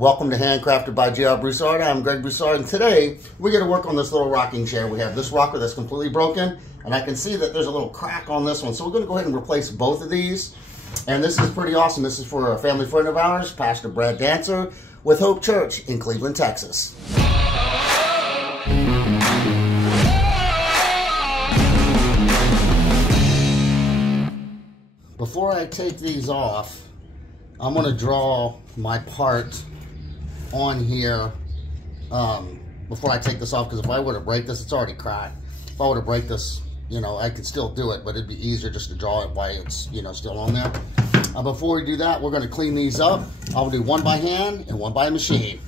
Welcome to Handcrafted by J.R. Broussard. I'm Greg Broussard, and today we're going to work on this little rocking chair. We have this rocker that's completely broken, and I can see that there's a little crack on this one. So we're going to go ahead and replace both of these. And this is pretty awesome. This is for a family friend of ours, Pastor Brad Dancer, with Hope Church in Cleveland, Texas. Before I take these off, I'm going to draw my part on here before I take this off, because if I were to break this, it's already cracked. If I were to break this, you know, I could still do it, but it'd be easier just to draw it while it's, you know, still on there. Before we do that, we're going to clean these up. I'll do one by hand and one by machine.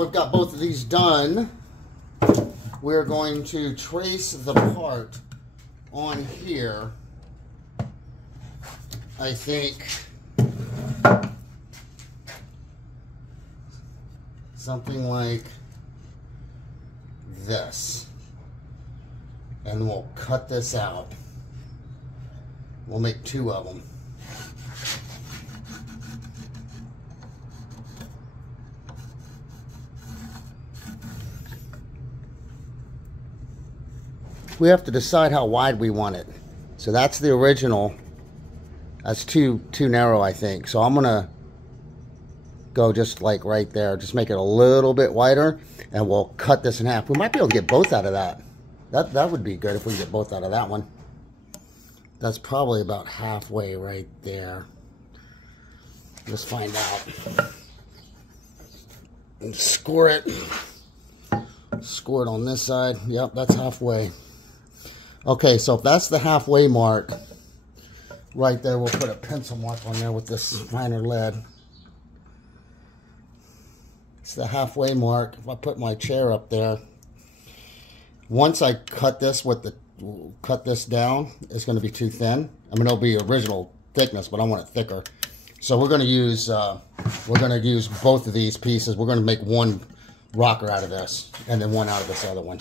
We've got both of these done. We're going to trace the part on here. I think something like this. And we'll cut this out. We'll make two of them. We have to decide how wide we want it. So that's the original. That's too narrow, I think. So I'm gonna go just like right there. Just make it a little bit wider, and we'll cut this in half. We might be able to get both out of that. That would be good if we get both out of that one. That's probably about halfway right there. Let's find out. And score it. Score it on this side. Yep, that's halfway. Okay, so if that's the halfway mark, right there, we'll put a pencil mark on there with this finer lead. It's the halfway mark. If I put my chair up there, once I cut this down, it's going to be too thin. I mean, it'll be original thickness, but I want it thicker. So we're going to use both of these pieces. We're going to make one rocker out of this, and then one out of this other one.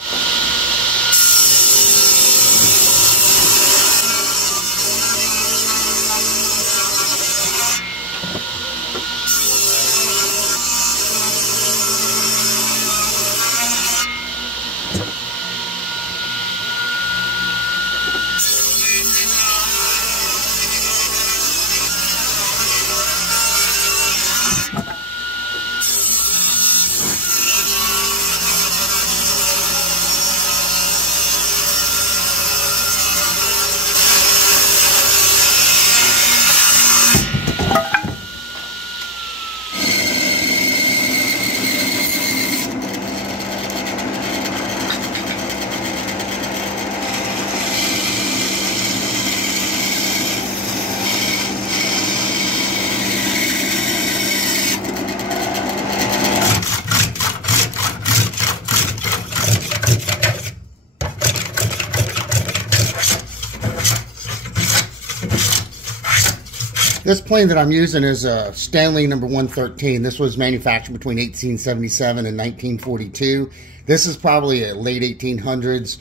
This plane that I'm using is a Stanley number 113. This was manufactured between 1877 and 1942. This is probably a late 1800s,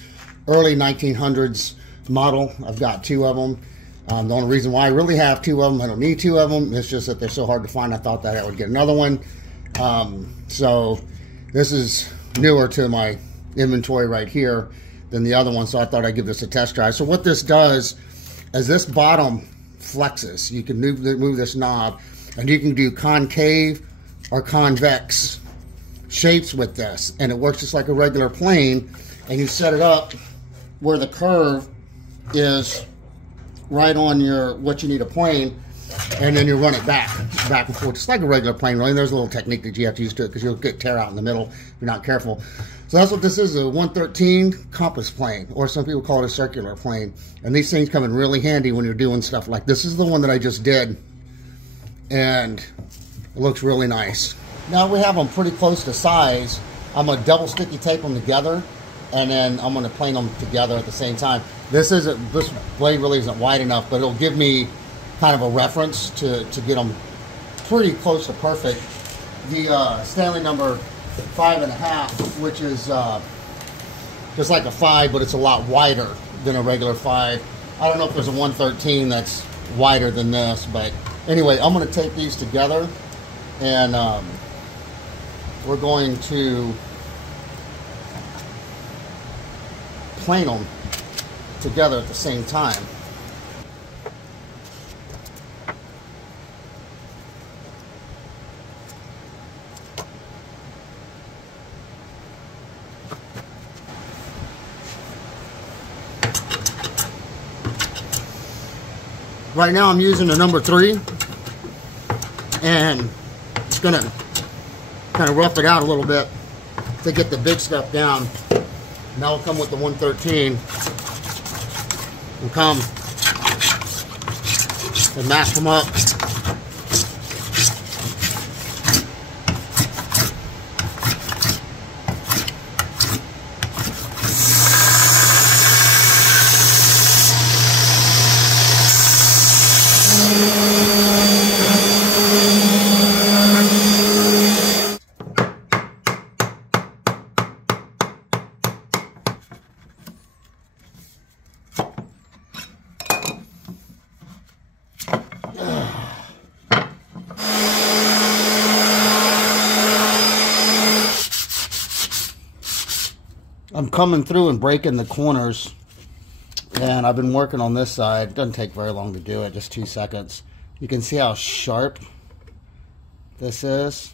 early 1900s model. I've got two of them. The only reason why I really have two of them, I don't need two of them, it's just that they're so hard to find. I thought that I would get another one. So this is newer to my inventory right here than the other one, so I thought I'd give this a test drive. So what this does is this bottom flexes. You can move this knob, and you can do concave or convex shapes with this, and it works just like a regular plane. And you set it up where the curve is right on your what you need a plane, and then you run it back and forth just like a regular plane. Really, there's a little technique that you have to use to it because you'll get tear out in the middle if you're not careful. So that's what this is, a 113 compass plane, or some people call it a circular plane. And these things come in really handy when you're doing stuff like this. This is the one that I just did, and it looks really nice. Now we have them pretty close to size. I'm going to double sticky tape them together, and then I'm going to plane them together at the same time. This blade really isn't wide enough, but it'll give me kind of a reference to get them pretty close to perfect. The Stanley number 5.5, which is just like a 5, but it's a lot wider than a regular 5. I don't know if there's a 113 that's wider than this, but anyway, I'm going to take these together, and we're going to plane them together at the same time. Right now I'm using the number 3, and it's going to kind of rough it out a little bit to get the big stuff down. Now we'll come with the 113 and come and mash them up. I'm coming through and breaking the corners, and I've been working on this side. It doesn't take very long to do it, just 2 seconds. You can see how sharp this is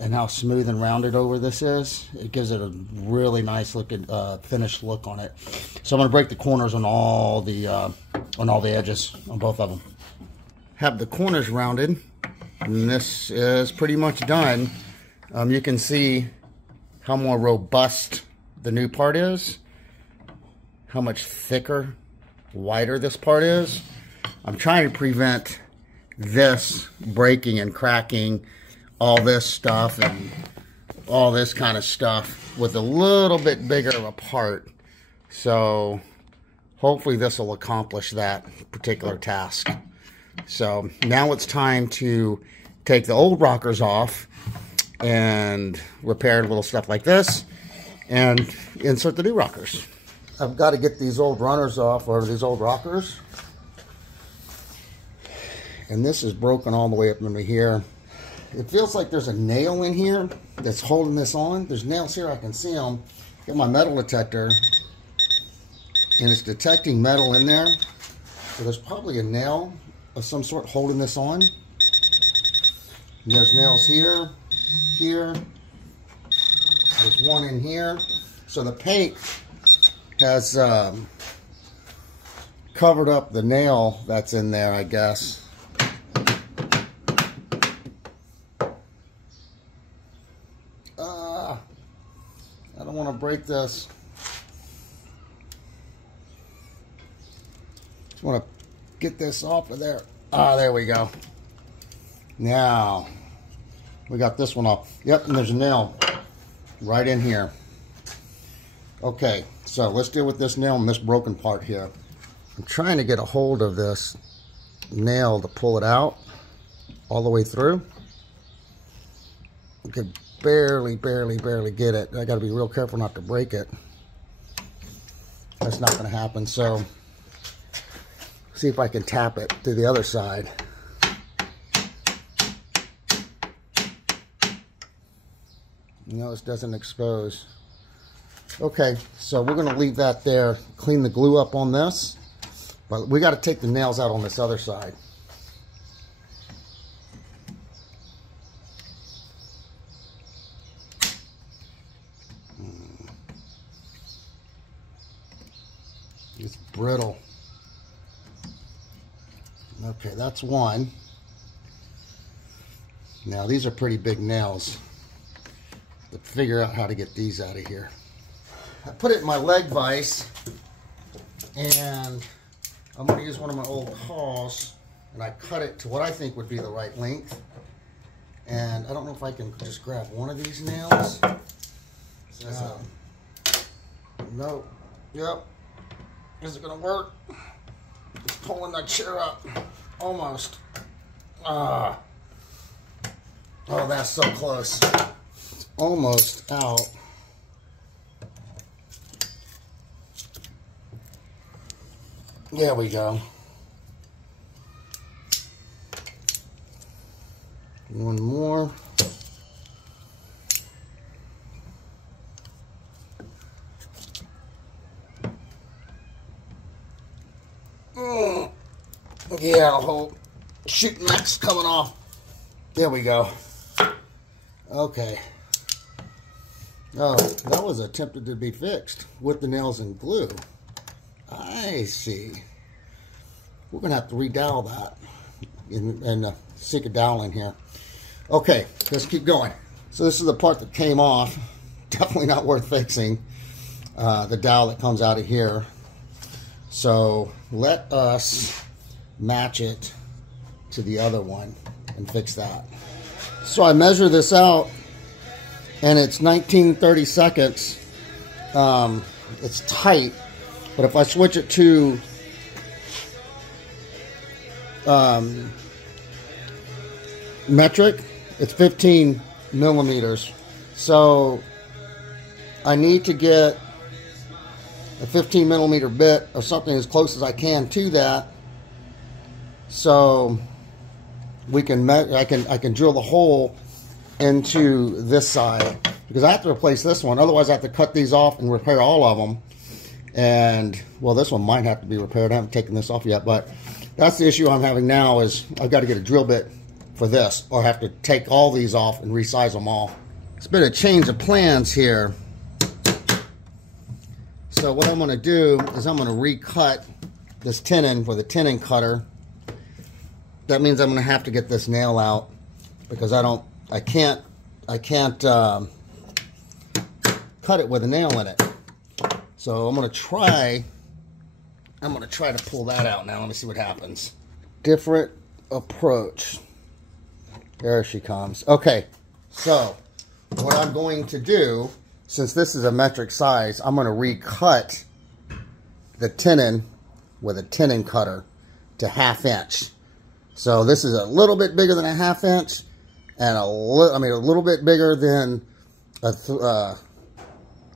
and how smooth and rounded over this is. It gives it a really nice looking finished look on it. So I'm going to break the corners on all the edges on both of them. Have the corners rounded, and this is pretty much done. You can see how more robust the new part is, how much thicker, wider this part is. I'm trying to prevent this breaking and cracking, all this stuff and all this kind of stuff with a little bit bigger of a part. So hopefully this will accomplish that particular task. So now it's time to take the old rockers off and repair little stuff like this and insert the new rockers. I've got to get these old runners off, or these old rockers. And this is broken all the way up into here. It feels like there's a nail in here that's holding this on. There's nails here, I can see them. Got my metal detector, and it's detecting metal in there. So there's probably a nail of some sort holding this on. And there's nails here, here. There's one in here. So the paint has covered up the nail that's in there, I guess. I don't want to break this. Just want to get this off of there. Ah, there we go. Now we got this one off. Yep, and there's a nail right in here. Okay, so let's deal with this nail and this broken part here. I'm trying to get a hold of this nail to pull it out all the way through. I could barely get it. I got to be real careful not to break it. That's not going to happen. So see if I can tap it to the other side. You know, this doesn't expose. Okay, so we're going to leave that there. Clean the glue up on this. But we got to take the nails out on this other side. It's brittle. Okay, that's one. Now these are pretty big nails. Let's figure out how to get these out of here. I put it in my leg vise, and I'm going to use one of my old paws, and I cut it to what I think would be the right length. And I don't know if I can just grab one of these nails. No. Yep. Is it going to work? Just pulling that chair up. Almost. Oh, that's so close. It's almost out. There we go. One more. Yeah, the whole shooting mat's coming off. There we go. Okay. Oh, that was attempted to be fixed with the nails and glue. I see. We're going to have to redowel that and sink a dowel in here. Okay, let's keep going. So this is the part that came off. Definitely not worth fixing. The dowel that comes out of here. So let us match it to the other one and fix that. So I measure this out, and it's 19-30 seconds. It's tight, but if I switch it to metric, it's 15 millimeters. So I need to get a 15 millimeter bit or something as close as I can to that, so we can I can drill the hole into this side, because I have to replace this one. Otherwise I have to cut these off and repair all of them. And well, this one might have to be repaired. I haven't taken this off yet, but that's the issue I'm having now, is I've got to get a drill bit for this, or I have to take all these off and resize them all. It's been a change of plans here. So what I'm going to do is I'm going to recut this tenon with a tenon cutter. That means I'm going to have to get this nail out, because I can't cut it with a nail in it. So I'm going to try to pull that out now. Let me see what happens. Different approach. There she comes. Okay, so what I'm going to do, since this is a metric size, I'm going to recut the tenon with a tenon cutter to 1/2 inch. So this is a little bit bigger than a 1/2 inch, and a little bit bigger than a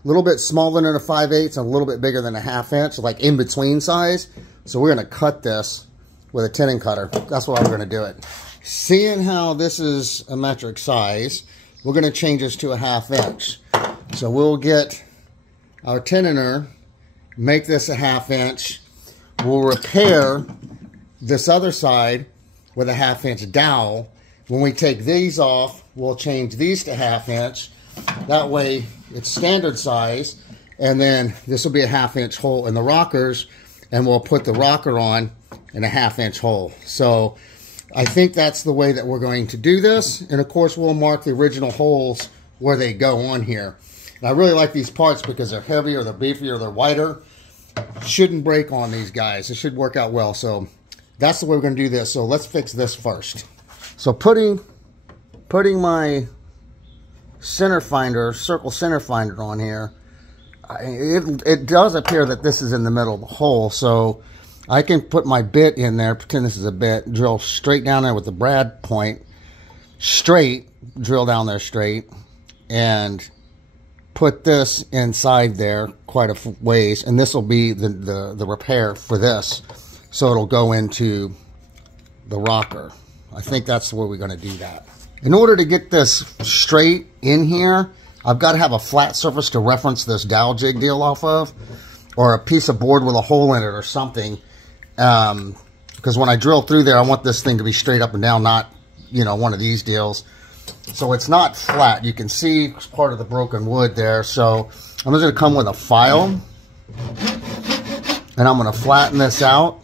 little bit smaller than a 5/8, and a little bit bigger than a 1/2 inch, like in between size. So we're going to cut this with a tenon cutter. That's why we're going to do it. Seeing how this is a metric size, we're going to change this to a 1/2 inch. So we'll get our tenoner, make this a 1/2 inch. We'll repair this other side with a 1/2 inch dowel. When we take these off, we'll change these to 1/2 inch. That way it's standard size, and then this will be a 1/2 inch hole in the rockers, and we'll put the rocker on in a 1/2 inch hole. So I think that's the way that we're going to do this. And of course we'll mark the original holes where they go on here. And I really like these parts because they're heavier, they're beefier, they're wider. Shouldn't break on these guys. It should work out well. So that's the way we're going to do this. So let's fix this first. So putting my center finder, circle center finder on here, it does appear that this is in the middle of the hole. So I can put my bit in there, pretend this is a bit, drill straight down there with the brad point, straight, drill down there straight, and put this inside there quite a ways, and this will be the repair for this. So it'll go into the rocker. I think that's the way we're going to do that. In order to get this straight in here, I've got to have a flat surface to reference this dowel jig deal off of, or a piece of board with a hole in it or something. Because when I drill through there, I want this thing to be straight up and down, not, you know, one of these deals. So it's not flat. You can see part of the broken wood there. So I'm just going to come with a file, and I'm going to flatten this out.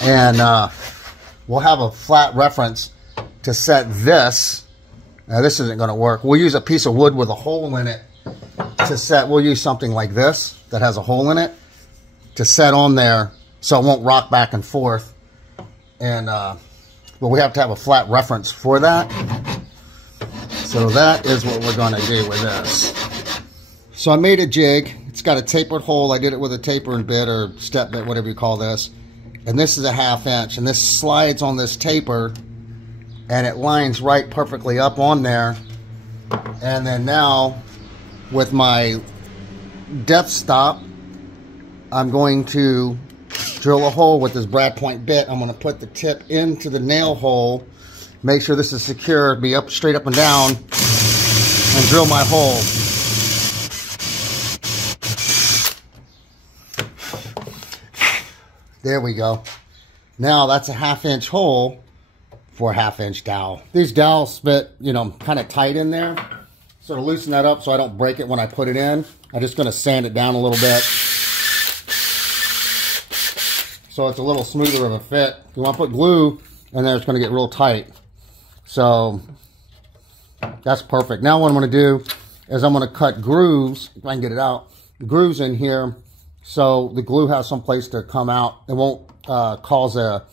And we'll have a flat reference to set this. Now this isn't going to work. We'll use a piece of wood with a hole in it to set. We'll use something like this that has a hole in it to set on there so it won't rock back and forth. And but we have to have a flat reference for that. So that is what we're going to do with this. So I made a jig. It's got a tapered hole. I did it with a tapering bit or step bit, whatever you call this. And this is a 1/2 inch. And this slides on this taper, and it lines right perfectly up on there. And then now with my depth stop, I'm going to drill a hole with this brad point bit. I'm going to put the tip into the nail hole, make sure this is secure, be up straight up and down, and drill my hole. There we go. Now that's a 1/2 inch hole for a 1/2 inch dowel. These dowels fit, you know, kind of tight in there. So to loosen that up so I don't break it when I put it in, I'm just going to sand it down a little bit so it's a little smoother of a fit. If you want to put glue in there, it's going to get real tight. So that's perfect. Now what I'm going to do is I'm going to cut grooves, if I can get it out, grooves in here so the glue has some place to come out. It won't cause a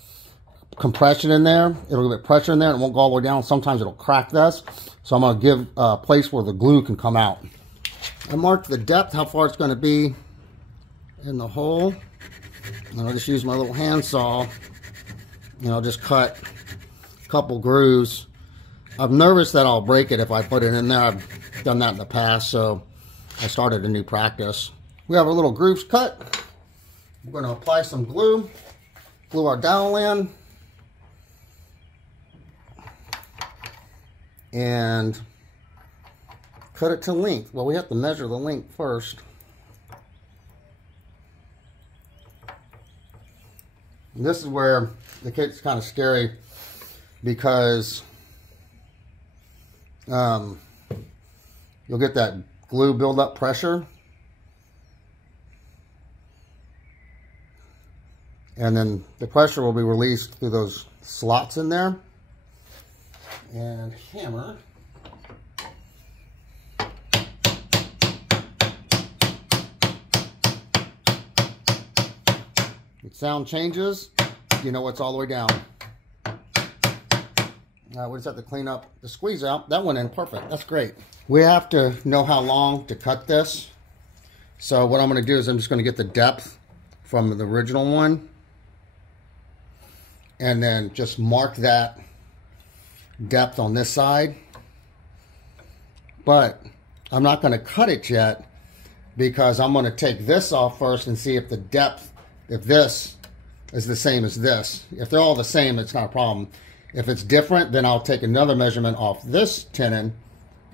compression in there. It'll give it pressure in there and it won't go all the way down. Sometimes it'll crack this. So I'm going to give a place where the glue can come out. I marked the depth, how far it's going to be in the hole. And I'll just use my little handsaw and I'll just cut a couple grooves. I'm nervous that I'll break it if I put it in there. I've done that in the past, so I started a new practice. We have our little grooves cut. We're going to apply some glue, glue our dowel in, and cut it to length. Well, we have to measure the length first. And this is where it gets kind of scary because you'll get that glue build up pressure, and then the pressure will be released through those slots in there. And hammer. The sound changes, you know it's all the way down. We just have to clean up the squeeze out. That went in perfect. That's great. We have to know how long to cut this. So what I'm going to do is I'm just going to get the depth from the original one and then just mark that depth on this side. But I'm not going to cut it yet because I'm going to take this off first and see if the depth, if this is the same as this. If they're all the same, it's not a problem. If it's different, then I'll take another measurement off this tenon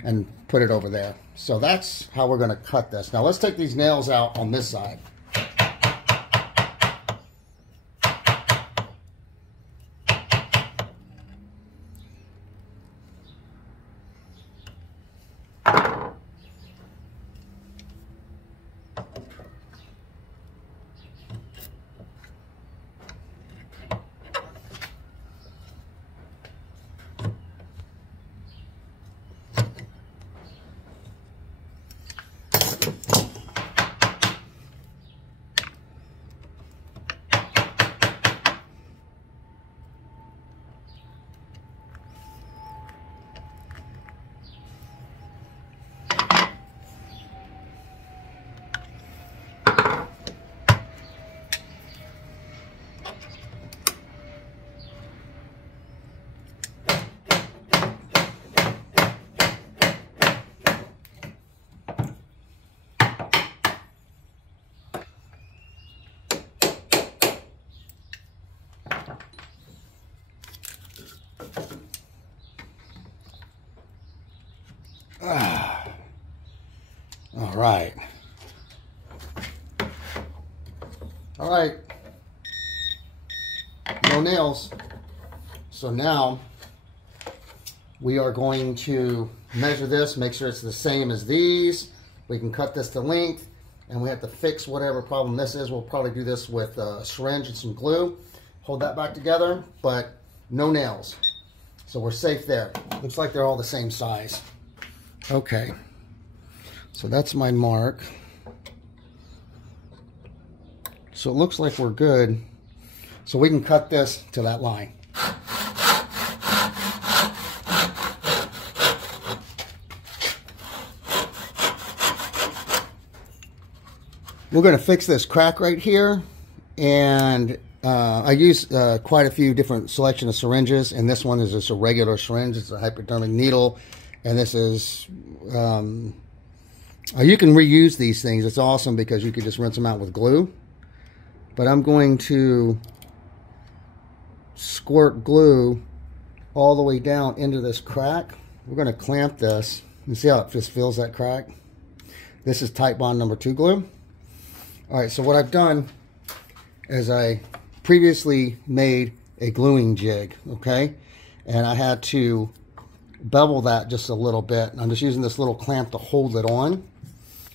and put it over there. So that's how we're going to cut this. Now let's take these nails out on this side. All right. All right. No nails. So now we are going to measure this, make sure it's the same as these. We can cut this to length, and we have to fix whatever problem this is. We'll probably do this with a syringe and some glue. Hold that back together, but no nails. So we're safe there. Looks like they're all the same size. Okay. So that's my mark. So it looks like we're good. So we can cut this to that line. We're going to fix this crack right here, and I use quite a few different selection of syringes, and this one is just a regular syringe. It's a hypodermic needle, and this is you can reuse these things. It's awesome because you can just rinse them out with glue. But I'm going to squirt glue all the way down into this crack. We're going to clamp this and see how it just fills that crack. This is Titebond number 2 glue. All right, so what I've done is I previously made a gluing jig, okay? And I had to bevel that just a little bit. I'm just using this little clamp to hold it on.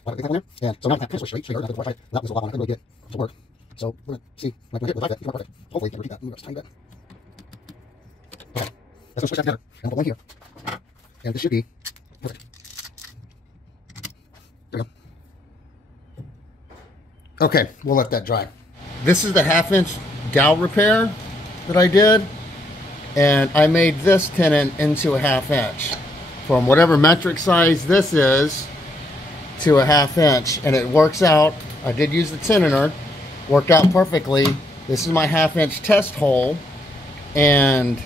And so now I can straight here. That was a lot I couldn't really get to work. So we're going to see if I can get it perfect. Hopefully I can repeat that. Move it just a tiny bit. Okay, let's switch that together. And I'll put one here. And this should be perfect. There we go. Okay, we'll let that dry. This is the 1/2-inch dowel repair that I did, and I made this tenon into a 1/2 inch from whatever metric size this is to a 1/2 inch, and it works out. I did use the tenoner, worked out perfectly. This is my 1/2 inch test hole, and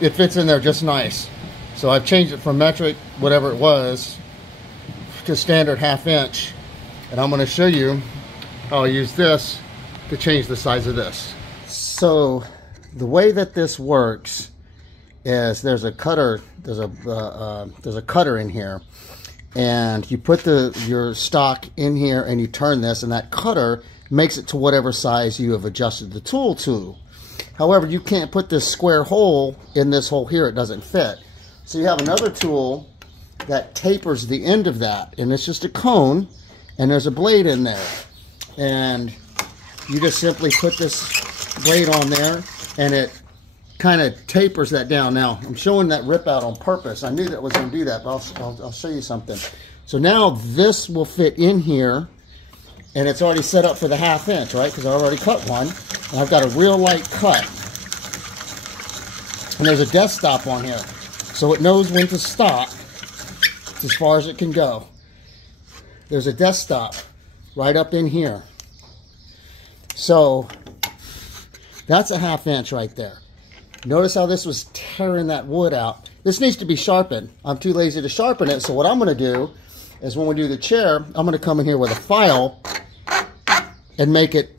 it fits in there just nice. So I've changed it from metric, whatever it was, to standard 1/2 inch. And I'm going to show you how I use this to change the size of this. So the way that this works is there's a cutter, there's a cutter in here, and you put your stock in here and you turn this, and that cutter makes it to whatever size you have adjusted the tool to. However, you can't put this square hole in this hole here, it doesn't fit. So you have another tool that tapers the end of that, and it's just a cone, and there's a blade in there, and you just simply put this blade on there, and it kind of tapers that down. Now I'm showing that rip out on purpose. I knew that was going to do that, but I'll show you something. So now this will fit in here, and it's already set up for the 1/2 inch, right? Because I already cut one, and I've got a real light cut, and there's a death stop on here, so it knows when to stop. It's as far as it can go. There's a death stop right up in here. So that's a 1/2 inch right there. Notice how this was tearing that wood out. This needs to be sharpened. I'm too lazy to sharpen it, so what I'm going to do is when we do the chair, I'm going to come in here with a file and make it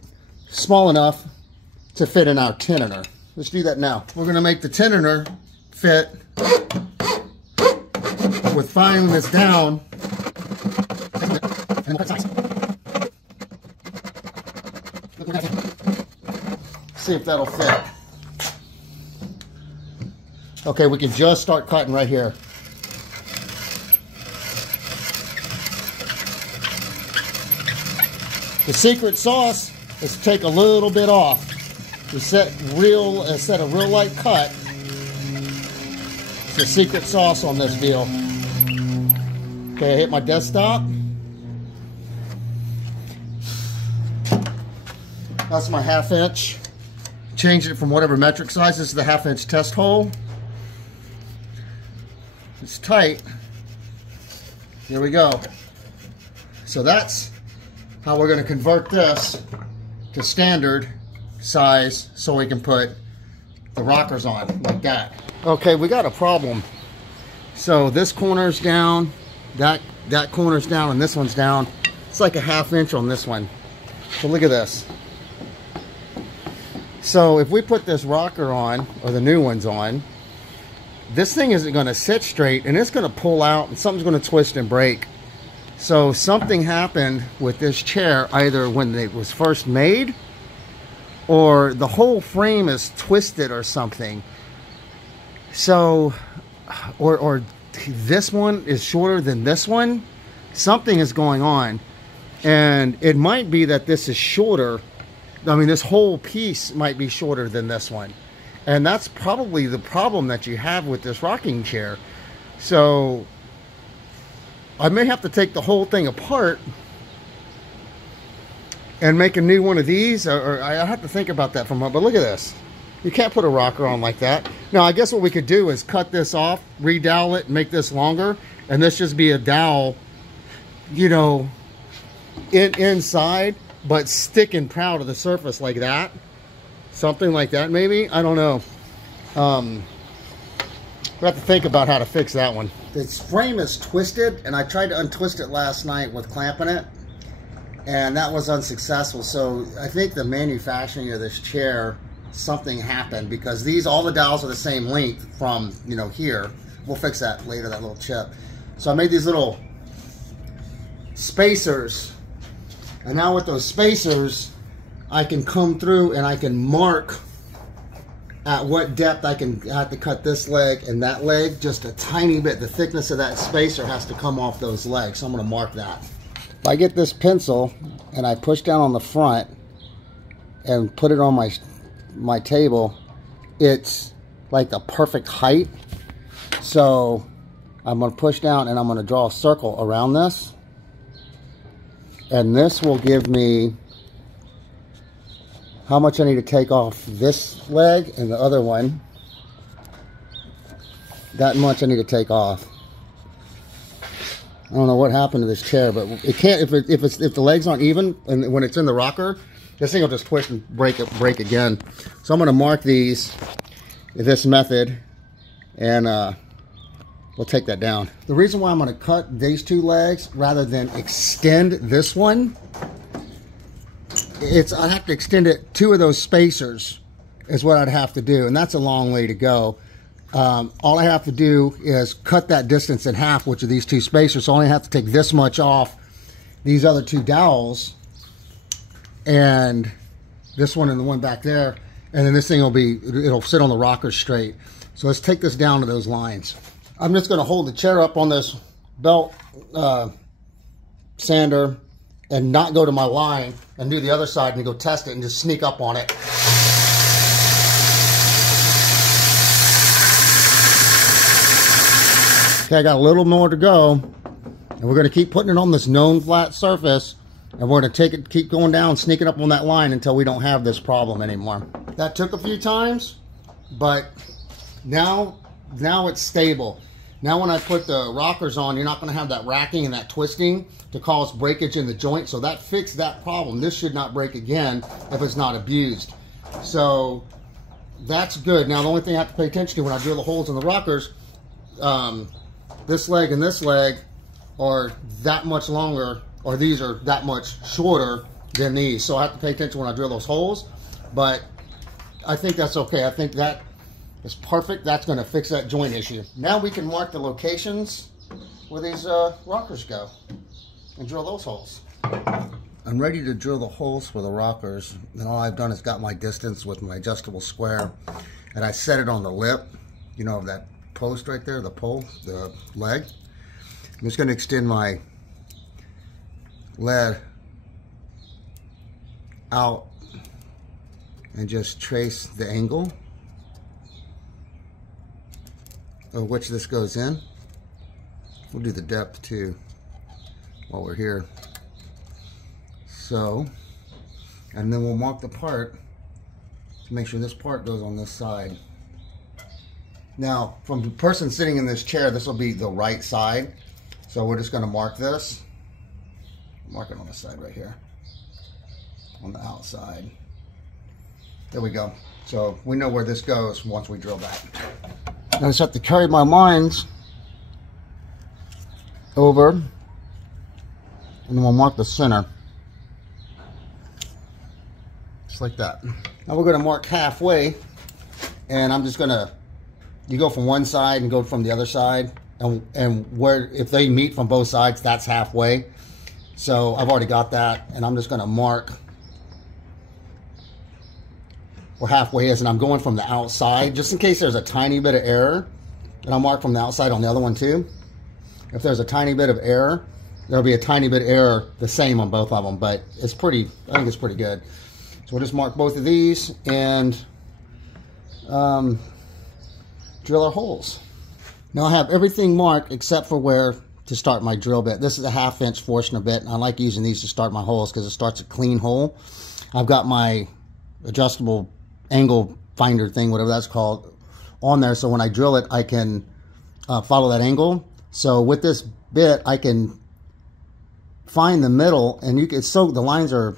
small enough to fit in our tenoner. Let's do that now. We're going to make the tenoner fit with filing this down. See if that'll fit. Okay, we can just start cutting right here. The secret sauce is to take a little bit off. To set a real light cut. It's the secret sauce on this deal. Okay, I hit my death stop. That's my 1/2 inch. Changed it from whatever metric size. This is the 1/2 inch test hole. It's tight. Here we go. So that's how we're going to convert this to standard size so we can put the rockers on like that. Okay, we got a problem. So this corner's down, that corner's down, and this one's down. It's like a 1/2 inch on this one. So look at this. So if we put this rocker on, or the new ones on, this thing isn't going to sit straight, and it's going to pull out, and something's going to twist and break. So something happened with this chair, either when it was first made, or the whole frame is twisted or something. So, or this one is shorter than this one. Something is going on. And it might be that this is shorter. I mean, this whole piece might be shorter than this one. And that's probably the problem that you have with this rocking chair. So I may have to take the whole thing apart and make a new one of these, or I have to think about that for a moment. But look at this. You can't put a rocker on like that. Now, I guess what we could do is cut this off, redowel it, make this longer, and this just be a dowel, you know, inside, but sticking proud of the surface like that. Something like that, maybe? I don't know. We'll have to think about how to fix that one. This frame is twisted, and I tried to untwist it last night with clamping it, and that was unsuccessful. So I think the manufacturing of this chair, something happened, because all the dowels are the same length from, you know, here. We'll fix that later, that little chip. So I made these little spacers, and now with those spacers, I can come through and I can mark at what depth I have to cut this leg and that leg just a tiny bit. The thickness of that spacer has to come off those legs, so I'm going to mark that. If I get this pencil and I push down on the front and put it on my table, it's like the perfect height. So I'm going to push down and I'm going to draw a circle around this, and this will give me how much I need to take off this leg and the other one. That much I need to take off. I don't know what happened to this chair, but it can't, if the legs aren't even, and when it's in the rocker, this thing will just twist and break again. So I'm going to mark these this method, and we'll take that down. The reason why I'm going to cut these two legs rather than extend this one, I have to extend it, two of those spacers is what I'd have to do, and that's a long way to go. All I have to do is cut that distance in half, which are these two spacers. So I only have to take this much off these other two dowels, and this one and the one back there, and then this thing it'll sit on the rocker straight. So let's take this down to those lines. I'm just going to hold the chair up on this belt sander and not go to my line, and do the other side and go test it and just sneak up on it. Okay, I got a little more to go, and we're going to keep putting it on this known flat surface, and we're going to keep going down, sneaking up on that line until we don't have this problem anymore. That took a few times, but now it's stable. Now when I put the rockers on, you're not going to have that racking and that twisting to cause breakage in the joint. So that fixed that problem. This should not break again if it's not abused. So that's good. Now the only thing I have to pay attention to when I drill the holes in the rockers, this leg and this leg are that much longer, or these are that much shorter than these. So I have to pay attention when I drill those holes. But I think that's okay. I think that is perfect. That's going to fix that joint issue. Now we can mark the locations where these rockers go and drill those holes. I'm ready to drill the holes for the rockers, and all I've done is got my distance with my adjustable square, and I set it on the lip, you know, of that post right there, the pole, the leg. I'm just going to extend my lead out and just trace the angle of which this goes in. We'll do the depth too while we're here. So, and then we'll mark the part to make sure this part goes on this side. Now, from the person sitting in this chair, this will be the right side. So we're just going to mark this. Mark it on the side right here, on the outside. There we go. So we know where this goes once we drill that. I just have to carry my lines over, and then we'll mark the center. Just like that. Now we're going to mark halfway, and I'm just going to you go from one side and go from the other side, and where if they meet from both sides, that's halfway. So I've already got that, and I'm just going to mark where halfway is, and I'm going from the outside just in case there's a tiny bit of error, and I'll mark from the outside on the other one too. If there's a tiny bit of error, there'll be a tiny bit of error the same on both of them, but it's pretty, I think it's pretty good. So we'll just mark both of these and drill our holes. Now I have everything marked except for where to start my drill bit. This is a 1/2 inch Forstner bit, and I like using these to start my holes because it starts a clean hole. I've got my adjustable angle finder thing, whatever that's called, on there, so when I drill it I can follow that angle. So with this bit I can find the middle, and you can, the lines are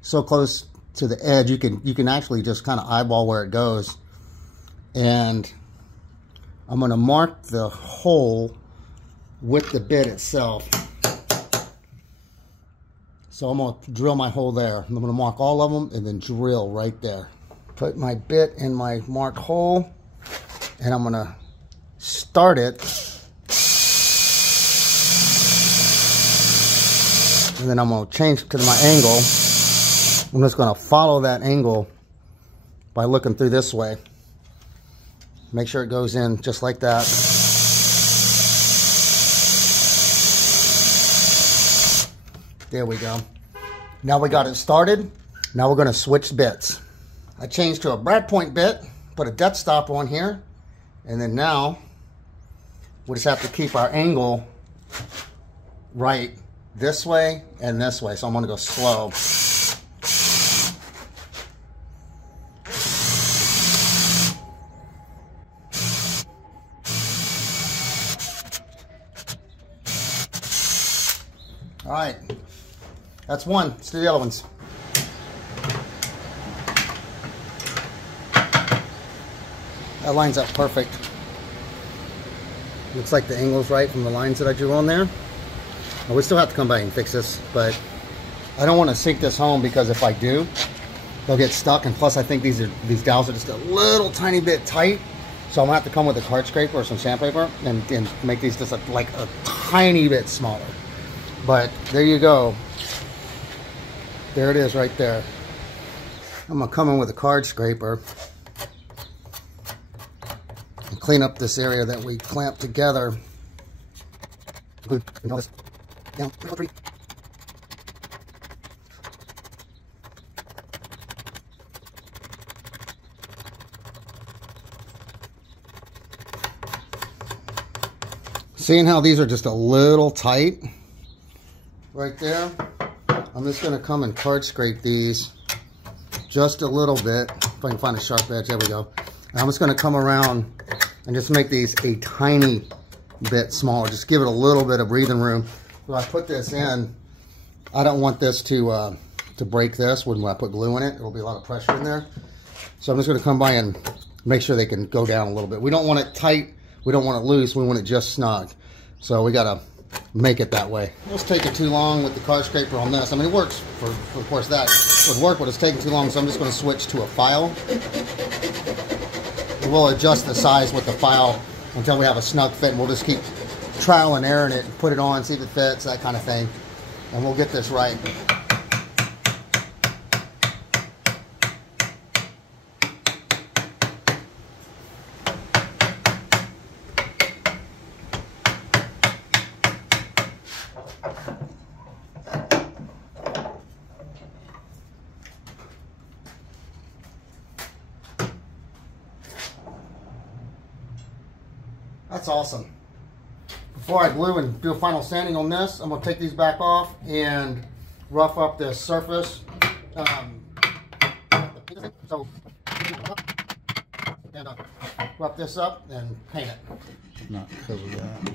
so close to the edge, you can actually just kind of eyeball where it goes. And I'm going to mark the hole with the bit itself. So I'm going to drill my hole there. I'm going to mark all of them and then drill right there. Put my bit in my marked hole, and I'm going to start it. And then I'm going to change to my angle. I'm just going to follow that angle by looking through this way. Make sure it goes in just like that. There we go. Now we got it started. Now we're going to switch bits. I changed to a brad point bit, put a depth stop on here, and then now we just have to keep our angle right this way and this way. So I'm going to go slow. All right, that's one. Let's do the other ones. That lines up perfect. Looks like the angle's right from the lines that I drew on there. Now, we still have to come by and fix this, but I don't want to sink this home because if I do, they'll get stuck. And plus, I think these dowels are just a little tiny bit tight. So I'm gonna have to come with a card scraper or some sandpaper and make these just like a tiny bit smaller. But there you go. There it is right there. I'm gonna come in with a card scraper and clean up this area that we clamped together. Down, 3. Seeing how these are just a little tight right there, I'm just going to come and card scrape these just a little bit. If I can find a sharp edge, there we go. And I'm just going to come around and just make these a tiny bit smaller. Just give it a little bit of breathing room. When I put this in, I don't want this to break this when I put glue in it. There will be a lot of pressure in there. So I'm just going to come by and make sure they can go down a little bit. We don't want it tight. We don't want it loose. We want it just snug. So we got to make it that way. It's taking too long with the card scraper on this. I mean, it works for of course that would work, but it's taking too long, so I'm just going to switch to a file. We'll adjust the size with the file until we have a snug fit, and we'll just keep trial and erroring it, put it on, see if it fits, that kind of thing, and we'll get this right. That's awesome. Before I glue and do a final sanding on this, I'm going to take these back off and rough up this surface. So, and rough this up and paint it. Not because of that.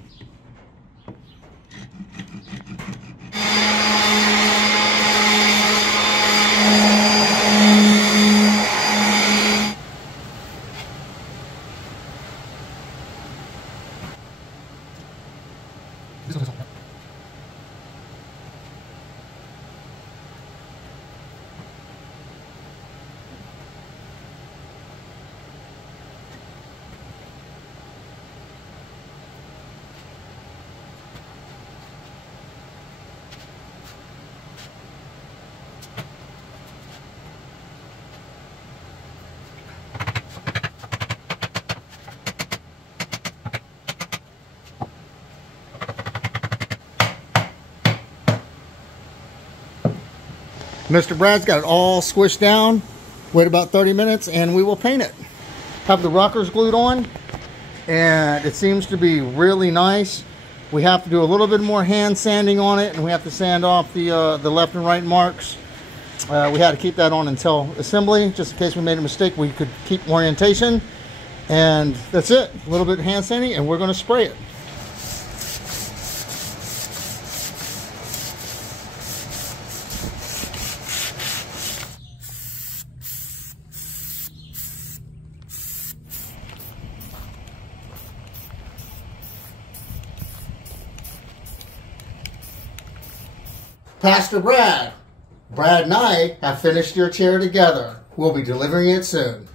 Mr. Brad's got it all squished down. Wait about 30 minutes and we will paint it. Have the rockers glued on and it seems to be really nice. We have to do a little bit more hand sanding on it, and we have to sand off the left and right marks. We had to keep that on until assembly, just in case we made a mistake. We could keep orientation, and that's it. A little bit of hand sanding, and we're going to spray it. Pastor Brad and I have finished your chair together. We'll be delivering it soon.